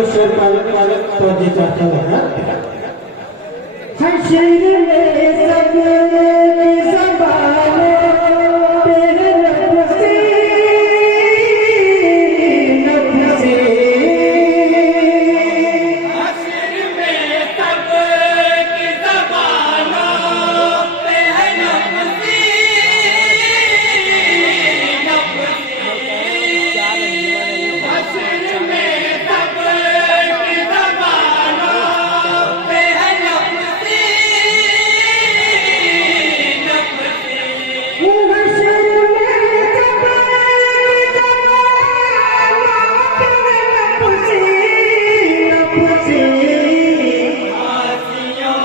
और शेर पालक तवज्जो चाहता है। हशर में सब की ज़बानों पे नफ़्सी नफ़्सी, हश्र में सब की ज़बानों पे है नफ़्सी नफ़्सी, हश्र में सब की ज़बानों पे है नफ़्सी नफ़्सी, हशर में सब नफ़्सी नफ़्सी, आसियों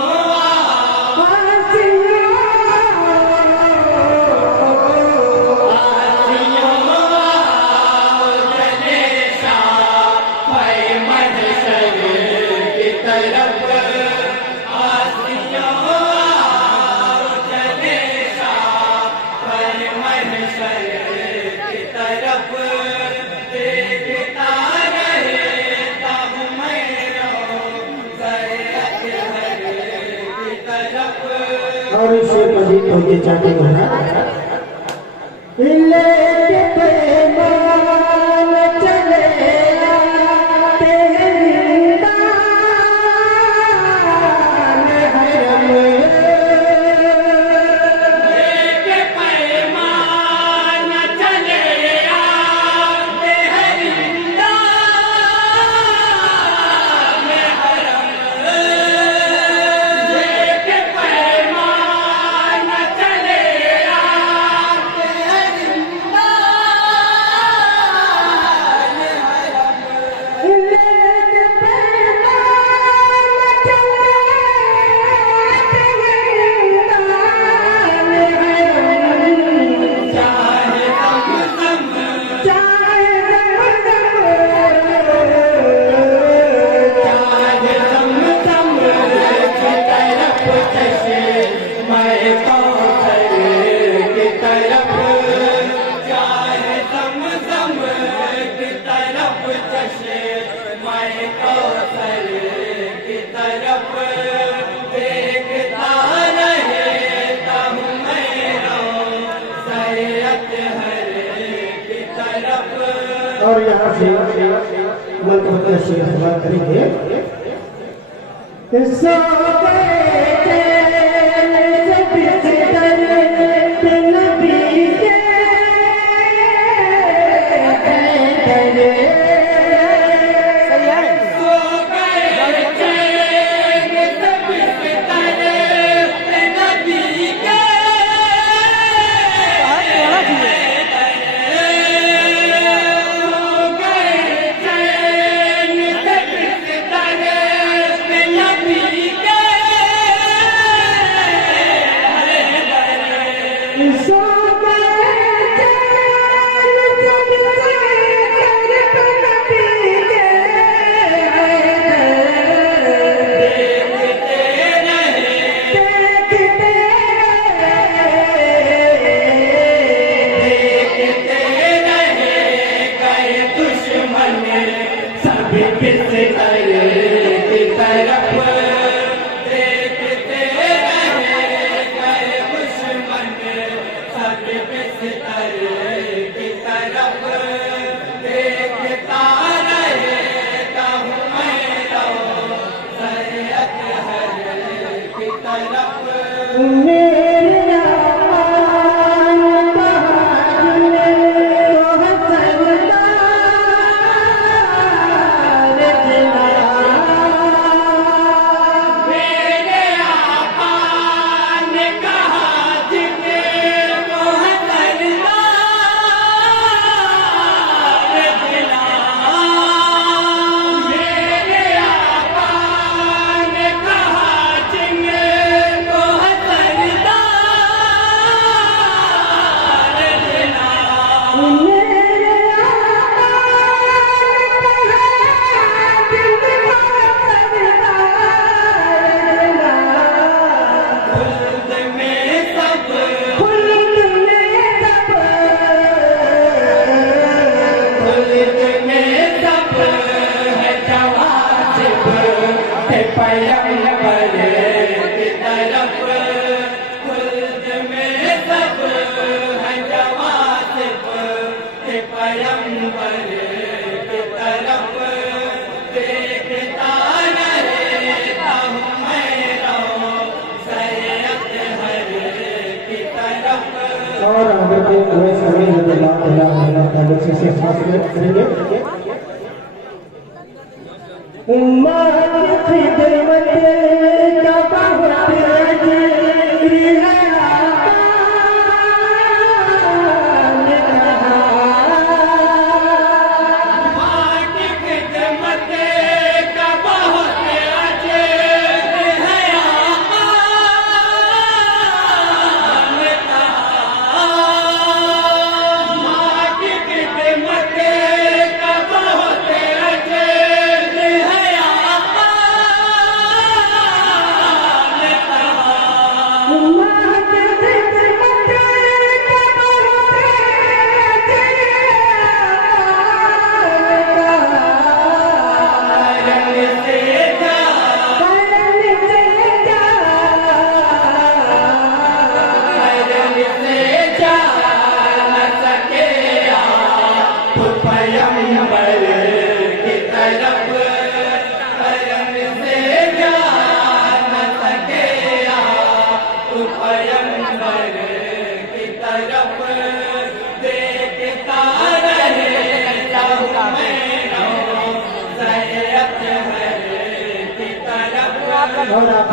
और शेर मजीद तवज्जो चाहते हैं। लेके पैमान चले आते हैं दीदार हरम, के पैमान चले आते हैं इंदान हरम, के पैमान चले आते हैं इंदान हरम, लेके पैमान चले आते हैं दीदार हरम, चाहे दम चाहे चाहे दम की तरफ चशे मैं कौसर की तरफ, चाहे दम की तरफ चशे मैं कौसर की तरफ, देखता रहता हूँ मैं सैयद हर की तरफ। और यहाँ से मंत्र शेर सवाल करेंगे। सो गए थे जब बिस्तर पे नबी के दरे, सो गए चैन सब बिस्तर पे नबी के सो गए चैन सब बिस्तर पे नबी के, सो गए चैन जब बिस्तर पे नबी के देखते रहे देखते देखते रहे गए दुश्मन सब बिस्तर की तरफ, देखते रहे गए दुश्मन सब बिस्तर की तरफ, देखता रहता हूँ मैं सैयद हर की तरफ। मेरे आमान बहादुर तो सरदार जिला, मेरे आका ने कहा जिन्हें वो है सरदार जिला, मेरे आका ने कहा जिन्हें वो है सरदार पैगंबर की तरफ खुल्द में सब है जवासिफ के पैगंबर की तरफ देखता रहता हूँ मैं सैयद हर की तरफ। और हजरत उवैस अमीन रज़ियल्लाहु ताला से खिदमत करेंगे। उम्मत खिदमत का बहुत अजीब है और आप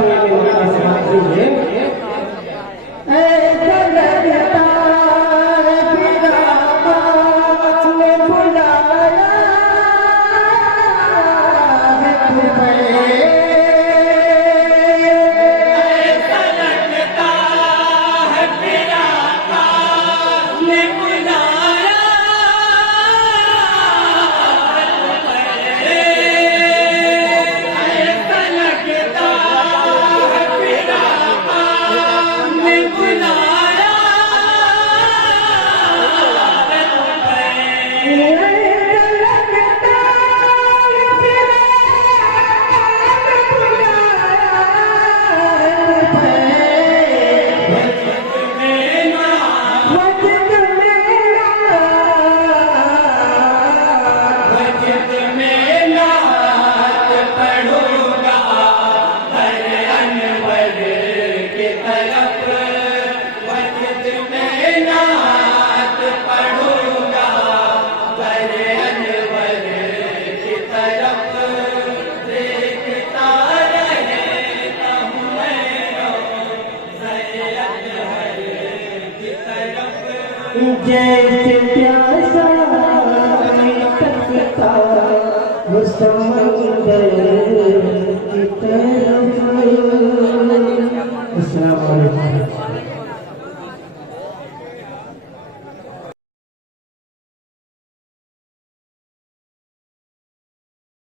जैसे प्यासा नहीं सकता मुस्तफा